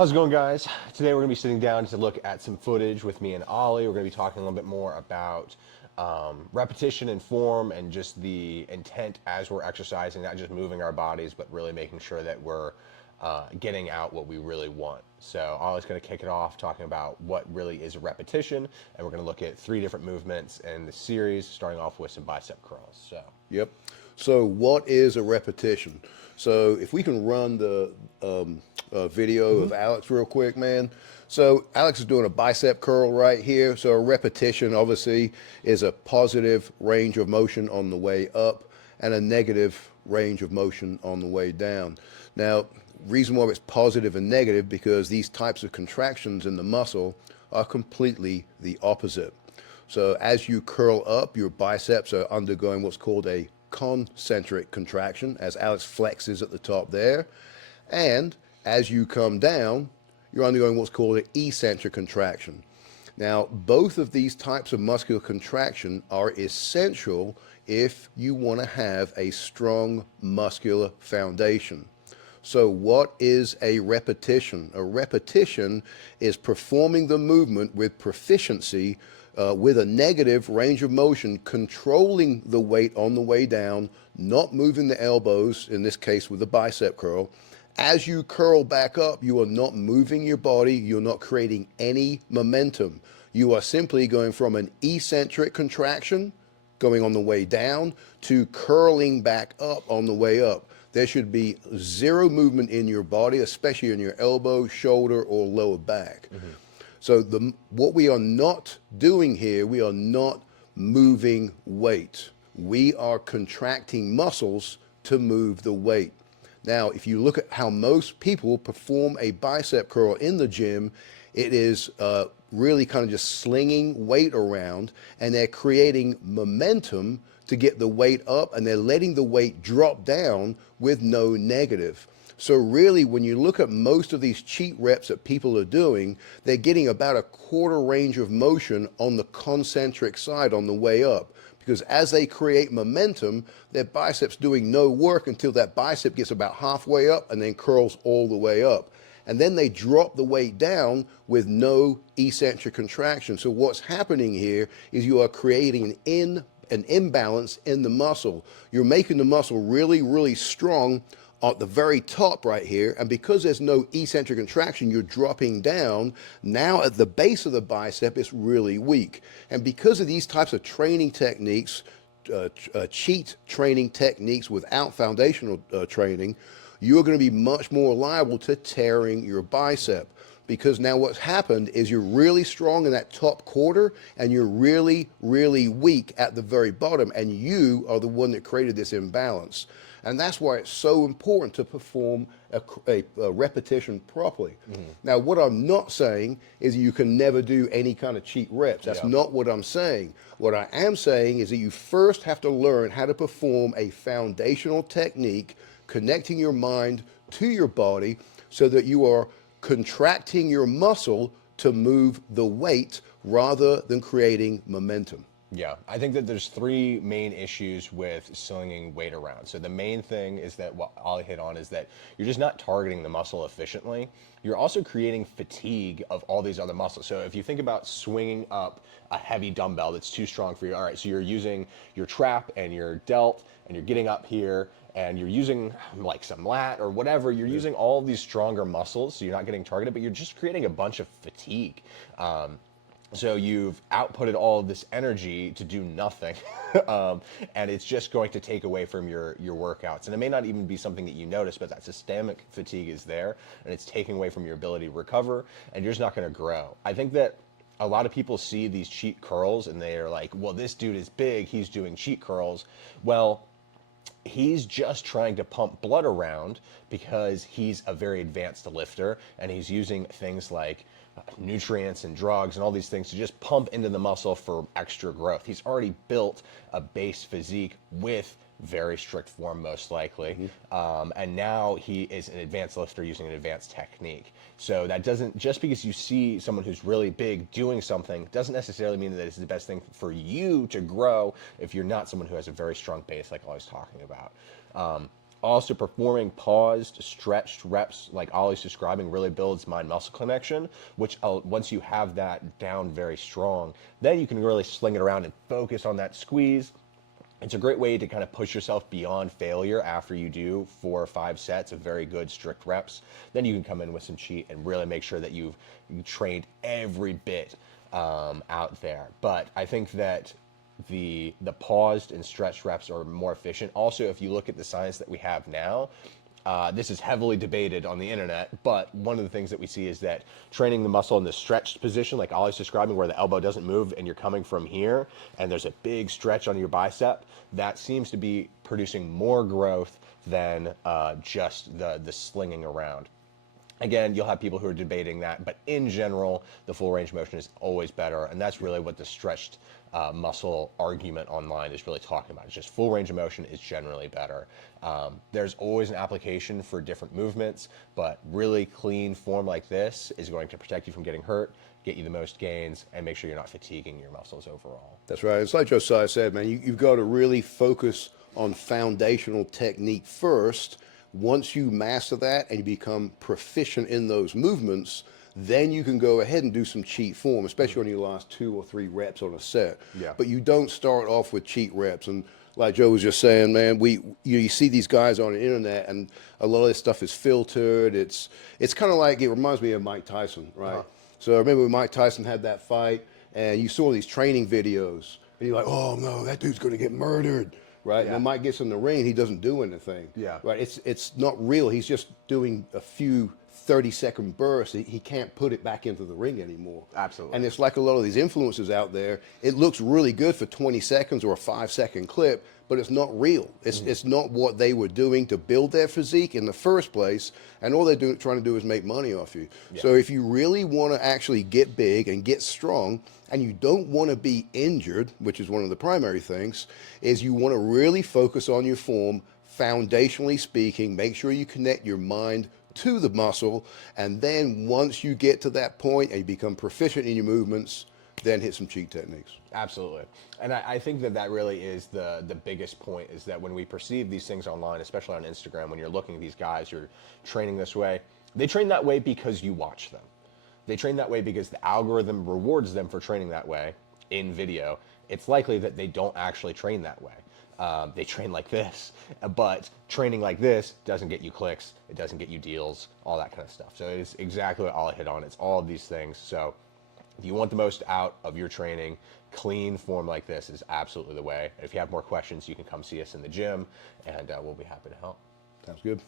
How's it going, guys? Today we're going to be sitting down to look at some footage with me and Ollie. We're going to be talking a little bit more about repetition and form and just the intent as we're exercising, not just moving our bodies, but really making sure that we're getting out what we really want. So Ollie's going to kick it off talking about what really is a repetition, and we're going to look at 3 different movements in the series, starting off with some bicep curls. Yep. So what is a repetition? So if we can run the video of Alex real quick, man. So Alex is doing a bicep curl right here. So a repetition obviously is a positive range of motion on the way up and a negative range of motion on the way down. Now, reason why it's positive and negative, because these types of contractions in the muscle are completely the opposite. So as you curl up, your biceps are undergoing what's called a concentric contraction, as Alex flexes at the top there. And as you come down, you're undergoing what's called an eccentric contraction. Now, both of these types of muscular contraction are essential if you want to have a strong muscular foundation. So what is a repetition? A repetition is performing the movement with proficiency with a negative range of motion, controlling the weight on the way down, not moving the elbows, in this case with the bicep curl. As you curl back up, you are not moving your body, you're not creating any momentum. You are simply going from an eccentric contraction, going on the way down, to curling back up on the way up. There should be zero movement in your body, especially in your elbow, shoulder, or lower back. So what we are not doing here, we are not moving weight. We are contracting muscles to move the weight. Now, if you look at how most people perform a bicep curl in the gym, it is really kind of just slinging weight around, and they're creating momentum to get the weight up, and they're letting the weight drop down with no negative. So really, when you look at most of these cheat reps that people are doing, they're getting about a quarter range of motion on the concentric side on the way up. Because as they create momentum, their biceps doing no work until that bicep gets about halfway up and then curls all the way up. And then they drop the weight down with no eccentric contraction. So what's happening here is you are creating an imbalance in the muscle. You're making the muscle really, really strong at the very top right here, and because there's no eccentric contraction, you're dropping down. Now at the base of the bicep, it's really weak. And because of these types of training techniques, cheat training techniques without foundational training, you're going to be much more liable to tearing your bicep. Because now what's happened is you're really strong in that top quarter and you're really, really weak at the very bottom, and you are the one that created this imbalance. And that's why it's so important to perform a repetition properly. Now, what I'm not saying is you can never do any kind of cheat reps. That's not what I'm saying. What I am saying is that you first have to learn how to perform a foundational technique, connecting your mind to your body so that you are contracting your muscle to move the weight rather than creating momentum. Yeah, I think that there's 3 main issues with slinging weight around. So the main thing is that what Ollie hit on is that you're just not targeting the muscle efficiently. You're also creating fatigue of all these other muscles. So if you think about swinging up a heavy dumbbell that's too strong for you, all right, so you're using your trap and your delt and you're getting up here and you're using like some lat or whatever, you're using all of these stronger muscles, so you're not getting targeted, but you're just creating a bunch of fatigue. So you've outputted all of this energy to do nothing, and it's just going to take away from your workouts. And it may not even be something that you notice, but that systemic fatigue is there, and it's taking away from your ability to recover, and you're just not going to grow. I think that a lot of people see these cheat curls, and they're like, well, this dude is big, he's doing cheat curls. Well, he's just trying to pump blood around because he's a very advanced lifter, and he's using things like nutrients and drugs and all these things to just pump into the muscle for extra growth. He's already built a base physique with very strict form, most likely. And now he is an advanced lifter using an advanced technique. So that doesn't, just because you see someone who's really big doing something, doesn't necessarily mean that it's the best thing for you to grow if you're not someone who has a very strong base like I was talking about. Also, performing paused, stretched reps, like Ollie's describing, really builds mind-muscle connection, which once you have that down very strong, then you can really sling it around and focus on that squeeze. It's a great way to kind of push yourself beyond failure after you do 4 or 5 sets of very good strict reps. Then you can come in with some cheat and really make sure that you've trained every bit out there. But I think that the paused and stretched reps are more efficient. Also, if you look at the science that we have now, this is heavily debated on the internet, but one of the things that we see is that training the muscle in the stretched position, like Ollie's describing, where the elbow doesn't move and you're coming from here and there's a big stretch on your bicep, that seems to be producing more growth than just the slinging around. Again, you'll have people who are debating that, but in general, the full range of motion is always better, and that's really what the stretched muscle argument online is really talking about. It's just full range of motion is generally better. There's always an application for different movements, but really clean form like this is going to protect you from getting hurt, get you the most gains, and make sure you're not fatiguing your muscles overall. That's right. It's like Josiah said, man, you've got to really focus on foundational technique first. Once you master that and you become proficient in those movements, then you can go ahead and do some cheat form, especially on your last 2 or 3 reps on a set. Yeah. But you don't start off with cheat reps. And like Joe was just saying, man, you see these guys on the internet, and a lot of this stuff is filtered. It's kind of like, it reminds me of Mike Tyson, right? Uh-huh. So I remember when Mike Tyson had that fight, and you saw these training videos, and you're like, oh no, that dude's going to get murdered. Right, Yeah. and when Mike gets in the ring, he doesn't do anything. Yeah. Right, it's not real. He's just doing a few 30-second bursts. He can't put it back into the ring anymore. Absolutely. And it's like a lot of these influencers out there. It looks really good for 20 seconds or a 5-second clip, but it's not real. It's not what they were doing to build their physique in the first place, and all they're trying to do is make money off you. Yeah. So if you really want to actually get big and get strong, and you don't want to be injured, which is one of the primary things, is you want to really focus on your form, foundationally speaking. Make sure you connect your mind to the muscle, and then once you get to that point and you become proficient in your movements, then hit some cheat techniques. Absolutely. And I think that really is the biggest point, is that when we perceive these things online, especially on Instagram, when you're looking at these guys who are training this way, they train that way because you watch them. They train that way because the algorithm rewards them for training that way in video. It's likely that they don't actually train that way. They train like this, but training like this doesn't get you clicks, it doesn't get you deals, all that kind of stuff. So it's exactly what I'll hit on. It's all of these things. So if you want the most out of your training, clean form like this is absolutely the way. If you have more questions, you can come see us in the gym, and we'll be happy to help. Sounds good.